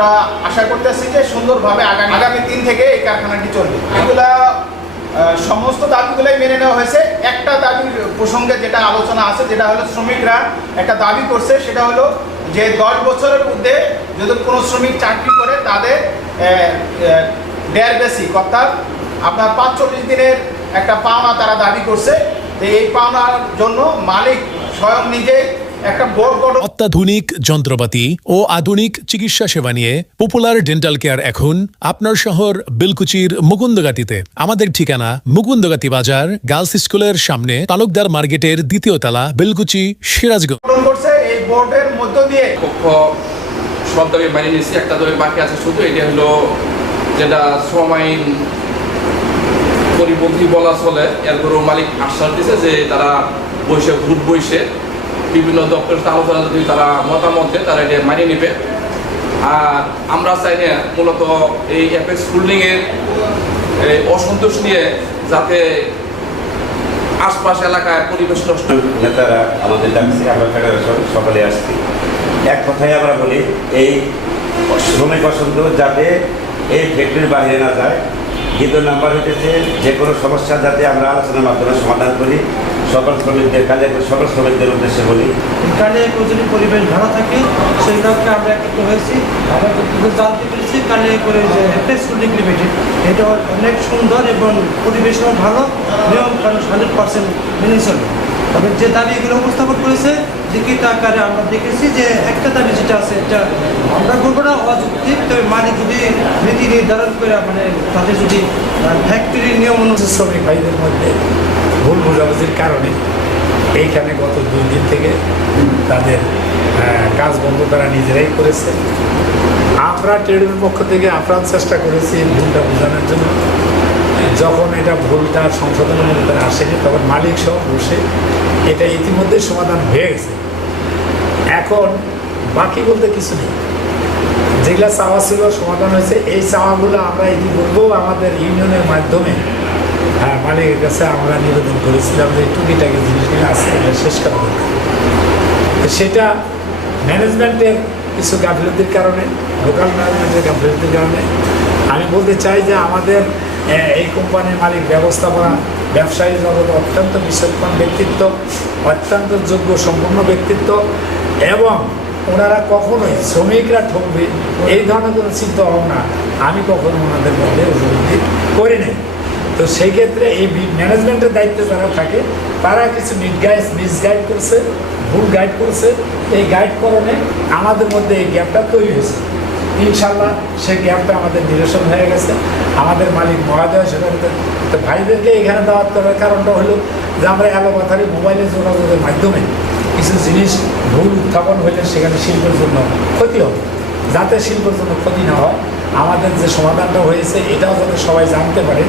আমরা আশা করতেছি যে সুন্দরভাবে আগামী 3 থেকে এই কারখানাটি চলবে। এগুলা সমস্ত দাবিগুলোই মেনে নেওয়া হয়েছে। একটা দাবির প্রসঙ্গে যেটা আলোচনা আছে, যেটা হলো শ্রমিকরা একটা দাবি করছে, সেটা হলো যে 10 বছরের মধ্যে যদি কোনো শ্রমিক চাকরি করে তাদের ডেয়ার বেসিক অর্থাৎ আপনার 45 দিনের একটা পাওনা তারা দাবি করছে। তো এই পাওনার জন্য মালিক স্বয়ং নিজেই একটা বোর্ড গঠন। অত্যাধুনিক যন্ত্রপাতি ও আধুনিক চিকিৎসা সেবা নিয়ে পপুলার ডেন্টাল কেয়ার এখন আপনার শহর বেলকুচির মুকুন্দগাতিতে। আমাদের ঠিকানা মুকুন্দগাতি বাজার, গার্লস স্কুলের সামনে, তালুকদার মার্কেটের 2য় তলা, বেলকুচি, সিরাজগঞ্জ। করছে এই বোর্ডের মধ্য দিয়ে পক্ষ সব দাবি মানিয়ে নিয়েছি, একটা দাবি বাকি আছে শুধু, এটা হলো যেটা শ্রম আইন পরিপন্থী বলা চলে। এরপরও মালিক আশ্বাস দিয়েছে যে তারা গ্রুপ বসে বিভিন্ন দপ্তরের সাথে আলোচনা যদি তারা মতামত দেয় তারা এটা মানিয়ে নেবে। আর আমরা চাই না মূলত এই অ্যাপেক্স হোল্ডিংয়ের অসন্তোষ নিয়ে যাতে আশপাশ এলাকায় পরিবেশ নষ্ট। নেতারা আমাদের ডাকছে, আমরা ফেডারেশন সকলে আসছি। এক কথায় আমরা বলি এই শ্রমিক অসন্তোষ যাতে এই ফ্যাক্টরির বাইরে না যায়। দ্বিতীয় নাম্বার হইতেছে যে কোনো সমস্যা যাতে আমরা আলোচনার মাধ্যমে সমাধান করি। সকল শ্রমিকদের উদ্দেশ্যে বলি, কালে যদি পরিবেশ ভালো থাকে সেই লক্ষ্যে আমরা একত্রিত হয়েছি। আমরা জানতে পেরেছি কালে করে যে অ্যাপেক্স হোল্ডিং লিমিটেড এটা অনেক সুন্দর এবং পরিবেশও ভালো, নিয়ম কানুন 100% মেনে চলে। তবে যে দাবিগুলো উপস্থাপন করেছে লিখিত আকারে আমরা দেখেছি যে একটা দাবি যেটা আছে এটা আমরা বলবো না অযৌক্তিক, তবে মালিক যদি নীতি নির্ধারণ করে মানে তাদের যদি ফ্যাক্টরির নিয়ম অনুযায়ী শ্রমিক ভাইদের মধ্যে ভুল বোঝাবুঝির কারণে এইখানে গত 2 দিন থেকে তাদের কাজ বন্ধ তারা নিজেরাই করেছে। আমরা ট্রেডের পক্ষ থেকে আপ্রাণ চেষ্টা করেছি ভুলটা বোঝানোর জন্য। যখন এটা ভুলটা সংশোধনের মধ্যে তারা আসেনি তখন মালিক সহ বসে এটা ইতিমধ্যে সমাধান হয়ে গেছে। এখন বাকি বলতে কিছু নেই, যেগুলো চাওয়া ছিল সমাধান হয়েছে। এই চাওয়াগুলো আমরা ইতিপূর্বেও আমাদের ইউনিয়নের মাধ্যমে মালিকের কাছে আমরা নিবেদন করেছিলাম যে টুকিটাকি জিনিসগুলো আছে এটা শেষ করা দরকার। সেটা ম্যানেজমেন্টের কিছু গাফিলতির কারণে, লোকাল ম্যানেজমেন্টের গাফিলতির কারণে আমি বলতে চাই যে আমাদের এই কোম্পানির মালিক, ব্যবস্থাপনা, ব্যবসায়ী জগৎ অত্যন্ত বিচক্ষণ ব্যক্তিত্ব, অত্যন্ত যোগ্য সম্পূর্ণ ব্যক্তিত্ব, এবং ওনারা কখনোই শ্রমিকরা ঠকবে এই ধরনের কোনো চিন্তা ভাবনা আমি কখনো ওনাদের মধ্যে উপলব্ধি করি নাই। তো সেই ক্ষেত্রে এই ম্যানেজমেন্টের দায়িত্বে যারা থাকে তারা কিছু মিসগাইড করছে, ভুল গাইড করছে। এই গাইডকরণে আমাদের মধ্যে এই গ্যাপটা তৈরি হয়েছে। ইনশাল্লাহ সেই গ্যাপটা আমাদের নিরসন হয়ে গেছে। আমাদের মালিক মহাদয় সেখানে তো ভাইদেরকে এখানে দাওয়াত করার কারণটা হলো যে আমরা এলোপাথারি মোবাইলে যোগাযোগের মাধ্যমে কিছু জিনিস ভুল উত্থাপন হলে সেখানে শিল্পের জন্য ক্ষতি হবে। যাতে শিল্পের জন্য ক্ষতি না হয়, আমাদের যে সমাধানটা হয়েছে এটাও যাতে সবাই জানতে পারে।